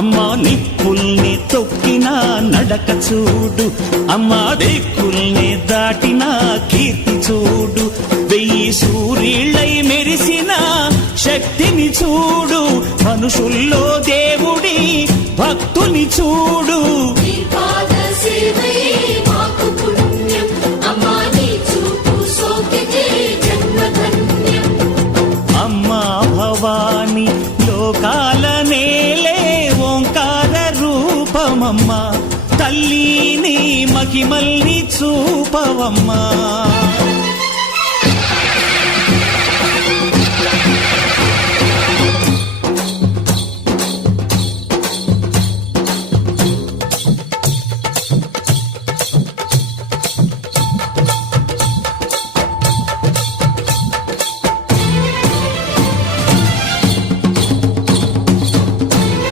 అమ్మా నిప్పుల్ని తొక్కిన నడక చూడు, అమ్మా దిక్కుల్ని దాటిన కీర్తి చూడు, 1000 సూర్యుళ్ళై మెరిసిన శక్తిని చూడు, మనుషుల్లో దేవుడి భక్తుని చూడు. అమ్మా భవాని లోకాల నేలే ఓంకార రూపమమ్మా, తల్లిని మహిమల్ని చూపవమ్మా.